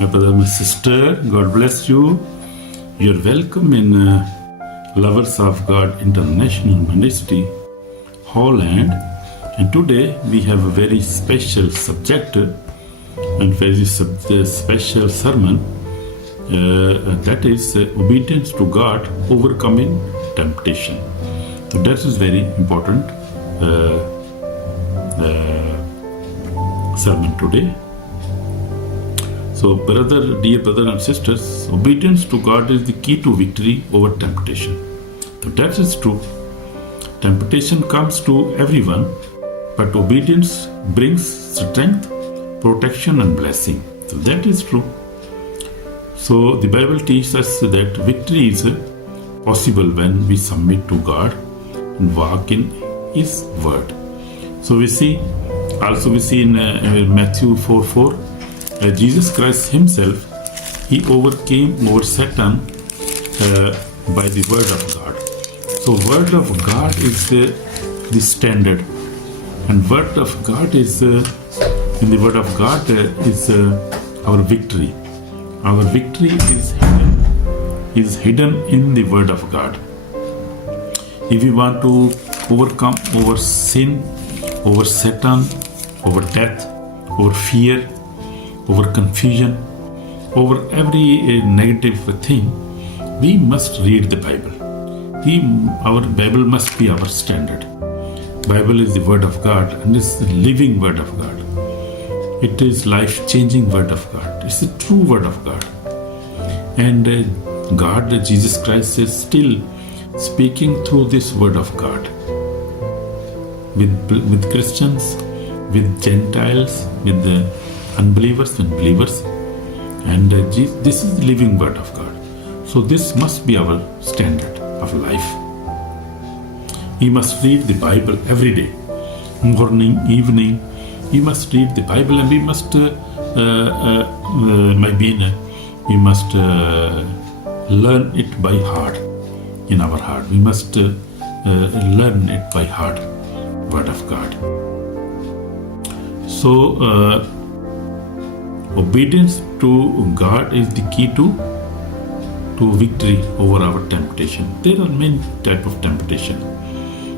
My brother, my sister, God bless you. You're welcome in Lovers of God International Ministry, Holland. And today we have a very special subject and very special sermon. That is obedience to God, overcoming temptation. So that is very important sermon today. So dear brother and sisters, obedience to God is the key to victory over temptation. So that is true. Temptation comes to everyone, but obedience brings strength, protection and blessing. So that is true. So the Bible teaches us that victory is possible when we submit to God and walk in His word. So we see in Matthew 4:4, Jesus Christ Himself, He overcame over Satan by the word of God. So word of God is the standard, and word of God is in the word of God is our victory. Our victory is hidden in the word of God. If we want to overcome over sin, over Satan, over death, over fear, over confusion, over every negative thing, we must read the Bible. Our Bible must be our standard. Bible is the word of God, and it's the living word of God. It is life-changing word of God. It's the true word of God. And God, Jesus Christ, is still speaking through this word of God with Christians, with Gentiles, with the unbelievers and believers. And this is the living word of God. So this must be our standard of life. We must read the Bible every day, morning, evening. We must read the Bible, and we must learn it by heart in our heart. We must learn it by heart, word of God. So obedience to God is the key to victory over our temptation. There are many types of temptation.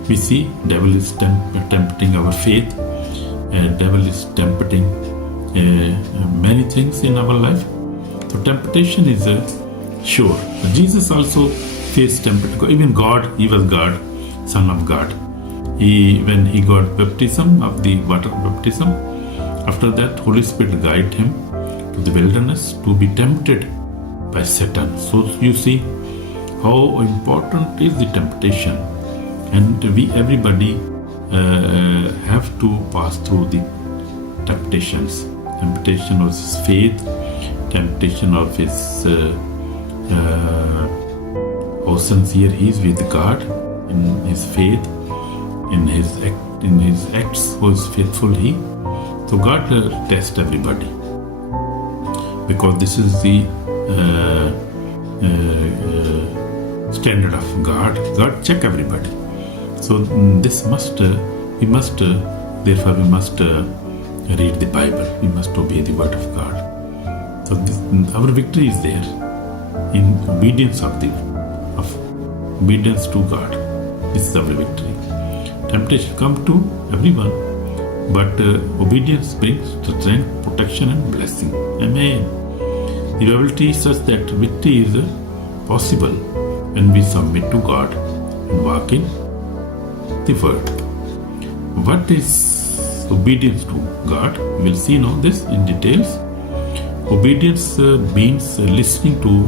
We see devil is tempting our faith. Devil is tempting many things in our life. So temptation is sure. Jesus also faced temptation. Even God, He was God, Son of God. When He got baptism of the water baptism, after that Holy Spirit guided Him to the wilderness to be tempted by Satan. So you see how important is the temptation, and everybody have to pass through the temptations. Temptation of his faith, temptation of his how sincere he is with God in his faith, in his acts, how is faithful he. So God tests everybody, because this is the standard of God. God check everybody. So this we must read the Bible. We must obey the word of God. So our victory is there in obedience obedience to God. This is our victory. Temptation comes to everyone, but obedience brings strength, protection, and blessing. Amen. The Bible teaches us that victory is possible when we submit to God and walk in the word. What is obedience to God? We will see now this in details. Obedience means listening to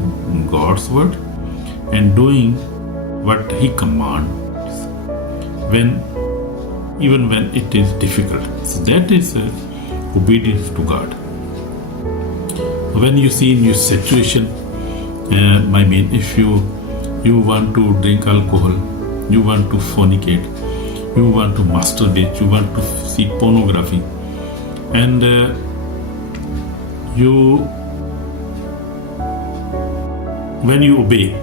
God's word and doing what He commands, even when it is difficult. So that is obedience to God. When you see in your situation, if you want to drink alcohol, you want to fornicate, you want to masturbate, you want to see pornography, and when you obey,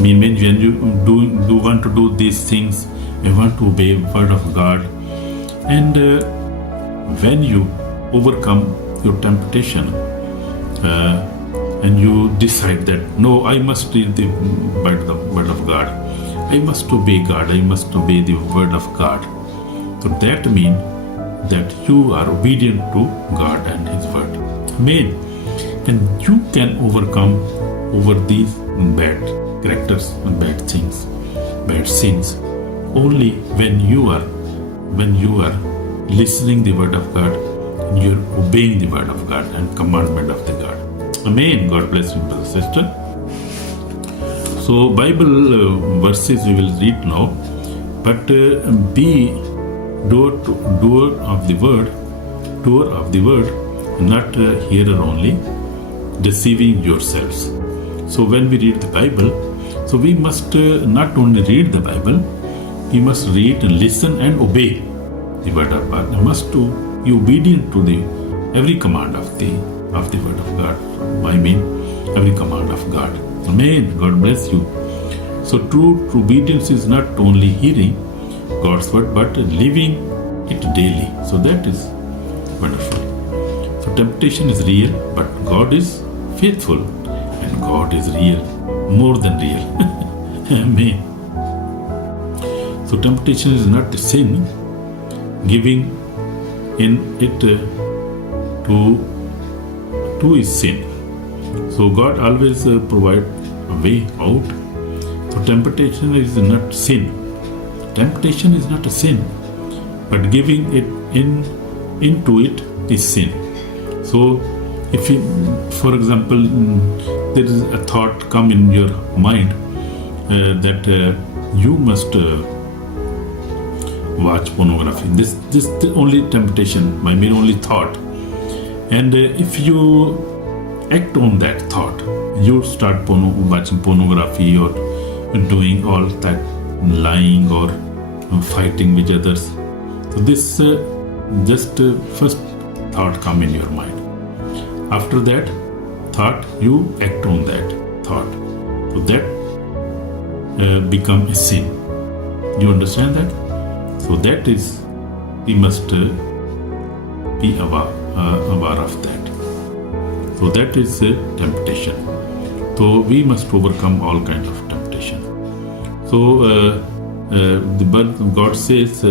when you want to do these things, you want to obey word of God, and when you overcome your temptation, and you decide that no, I must read the word of God. I must obey God. I must obey the word of God. So that means that you are obedient to God and His word. Amen. And you can overcome over these bad characters and bad things, bad sins, only when you are listening the word of God and you're obeying the word of God and commandment of the God. Amen. God bless you, brother, sister. So Bible verses we will read now, but be doer of the word, not hearer only, deceiving yourselves. So when we read the Bible, so we must not only read the Bible, we must read and listen and obey the word of God. We must be obedient to the every command of the word of God. I mean every command of God. Amen. God bless you. So true obedience is not only hearing God's word, but living it daily. So that is wonderful. So temptation is real, but God is faithful, and God is real, more than real. Amen. So temptation is not a sin. Giving in it to is sin. So God always provide a way out. So temptation is not sin. Temptation is not a sin, but giving it into it is sin. So if you, for example, there is a thought come in your mind that you must watch pornography. This the only temptation, I mean only thought. And if you act on that thought, you start watching pornography or doing all that lying or fighting with others. So this just first thought come in your mind. After that thought, you act on that thought. So that become a sin. You understand that? So that is, we must be aware of that. So that is temptation. So we must overcome all kinds of temptation. So the word of God says,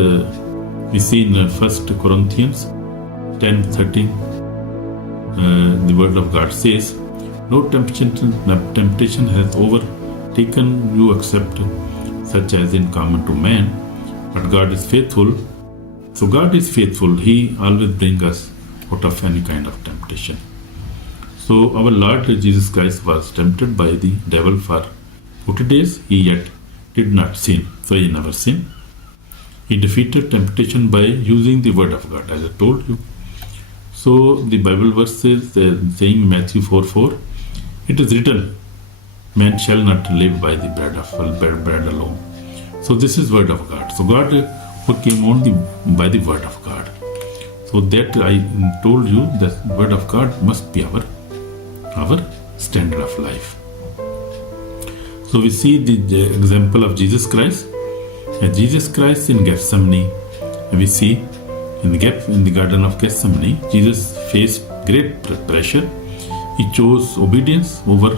we see in 1 Corinthians 10:13, the word of God says, no temptation has overtaken you except such as is common to man, but God is faithful. So God is faithful. He always brings us out of any kind of temptation. So our Lord Jesus Christ was tempted by the devil for 40 days. He yet did not sin. So he never sinned. He defeated temptation by using the word of God, as I told you. So the Bible verse says, saying Matthew 4:4, it is written, man shall not live by the bread alone. So this is word of God. So God came only by the word of God. So that I told you that word of God must be our standard of life. So we see the example of Jesus Christ. Jesus Christ in Gethsemane, we see in the Garden of Gethsemane, Jesus faced great pressure. He chose obedience over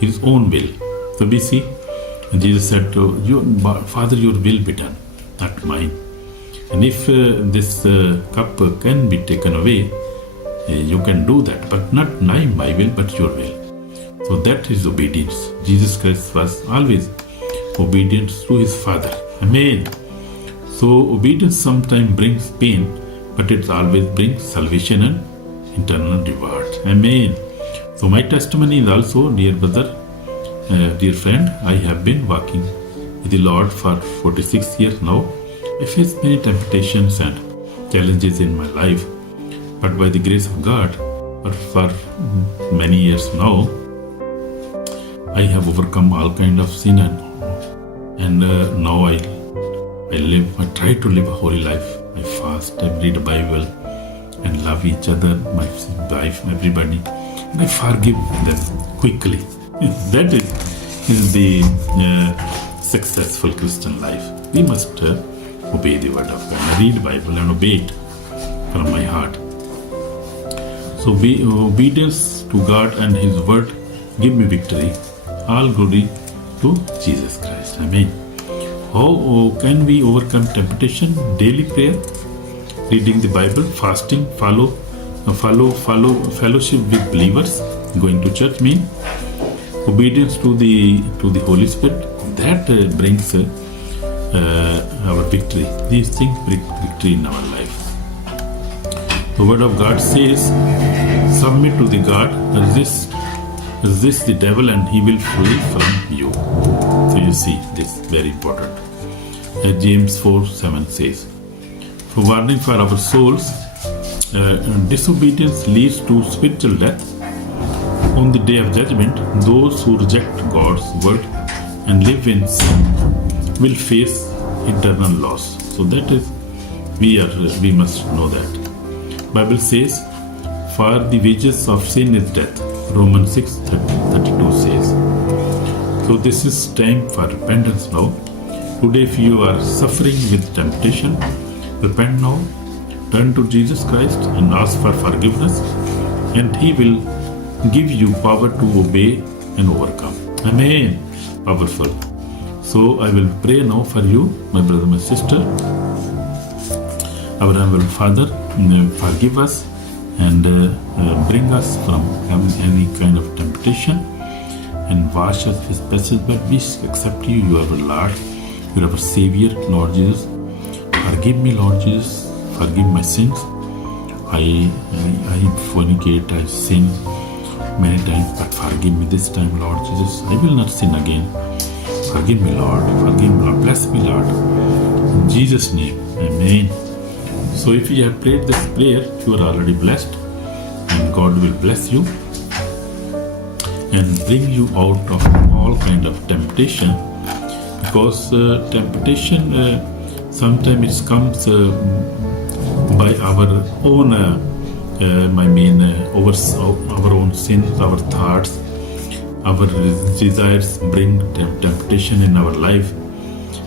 his own will. So we see Jesus said to Father, your will be done, not mine. And if this cup can be taken away, you can do that, but not my will, but your will. So that is obedience. Jesus Christ was always obedient to his Father. Amen. So obedience sometimes brings pain, but it always brings salvation and eternal reward. Amen. So my testimony is also, dear brother, dear friend, I have been walking with the Lord for 46 years now. I face many temptations and challenges in my life, but by the grace of God, for many years now, I have overcome all kind of sin, and now I try to live a holy life. I fast, I read the Bible, and love each other, my wife, everybody, and I forgive them quickly. That is the successful Christian life. We must obey the word of God. I read the Bible and obey it from my heart. So obedience to God and His word give me victory. All glory to Jesus Christ. Amen. How can we overcome temptation? Daily prayer, reading the Bible, fasting, fellowship with believers, going to church mean obedience to the Holy Spirit. That brings our victory. These things bring victory in our life. The word of God says, submit to the God, resist the devil and he will flee from you. So you see this very important. James 4:7 says, for warning for our souls, disobedience leads to spiritual death. On the day of judgment, those who reject God's word and live in sin will face eternal loss. So that is, we must know that. Bible says, for the wages of sin is death. Romans 6:32 says. So this is time for repentance now. Today, if you are suffering with temptation, repent now, turn to Jesus Christ and ask for forgiveness, and He will give you power to obey and overcome. Amen. Powerful. So I will pray now for you, my brother, my sister. Our Heavenly Father, forgive us and bring us from any kind of temptation and wash us with precious blood. We accept you, you are our Lord, you are our Savior, Lord Jesus. Forgive me, Lord Jesus. Forgive my sins. I fornicate, I sin many times, but forgive me this time, Lord Jesus. I will not sin again. Forgive me, Lord. Forgive me, Lord. Bless me, Lord. In Jesus' name, amen. So if you have prayed this prayer, you are already blessed, and God will bless you and bring you out of all kind of temptation, because temptation sometimes it comes by our own our own sins, our thoughts, our desires bring temptation in our life.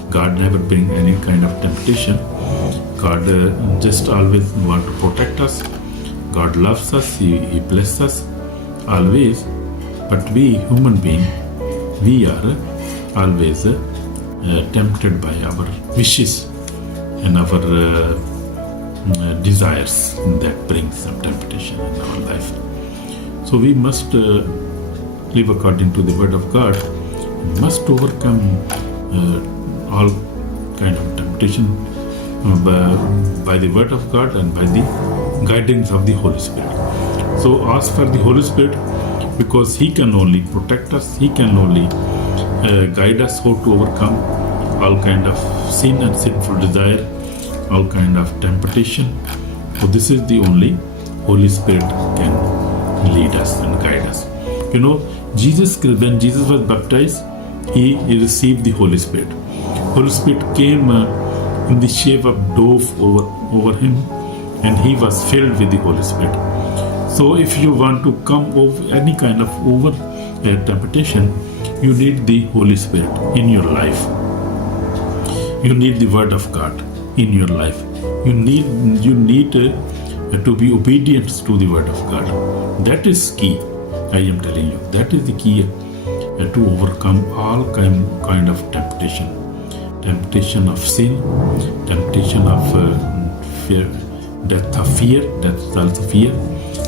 God never bring any kind of temptation. God just always want to protect us. God loves us. He blesses us always. But we human beings, we are always tempted by our wishes and our desires that brings some temptation in our life. So we must live according to the word of God. We must overcome all kind of temptation by the word of God and by the guidance of the Holy Spirit. So ask for the Holy Spirit, because He can only protect us. He can only guide us how to overcome all kind of sin and sinful desire, all kind of temptation. So this is the only Holy Spirit can lead us and guide us. You know, when Jesus was baptized, He received the Holy Spirit. Holy Spirit came in the shape of dove over Him, and He was filled with the Holy Spirit. So if you want to come over any kind of temptation, you need the Holy Spirit in your life. You need the Word of God in your life. You need to be obedient to the Word of God. That is key. I am telling you, that is the key to overcome all kind of temptation. Temptation of sin, temptation of fear, death of fear. That is also fear.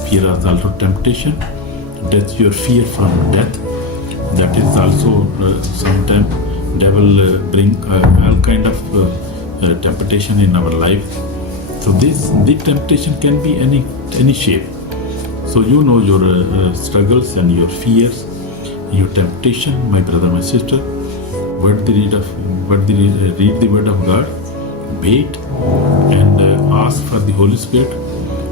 Fear is also temptation. Death, your fear from death. That is also sometimes devil bring all kind of temptation in our life. So the temptation can be any shape. So you know your struggles and your fears, your temptation, my brother, my sister. Read the word of God, wait, and ask for the Holy Spirit,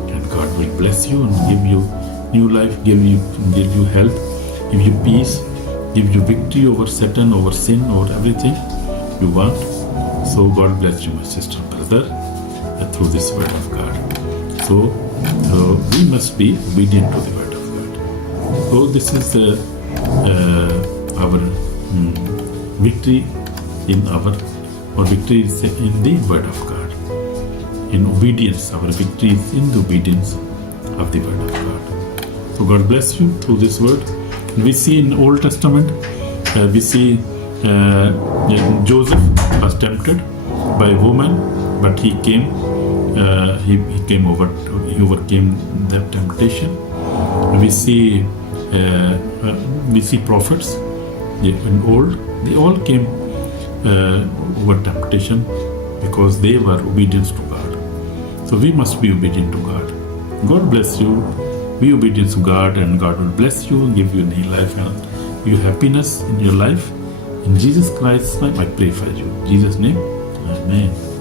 and God will bless you and give you new life, give you health, give you peace, give you victory over Satan, over sin, over everything you want. So God bless you, my sister, brother, through this word of God. So we must be obedient to the word of God. So this is our victory victory is in the word of God. In obedience, our victory is in the obedience of the word of God. So God bless you through this word. We see in Old Testament, we see Joseph was tempted by a woman, but he overcame that temptation. We see prophets in old, they all came over temptation because they were obedient to God. So we must be obedient to God. God bless you. Be obedient to God, and God will bless you, give you new life, and give you happiness in your life. In Jesus Christ's name, I pray for you. In Jesus' name, Amen.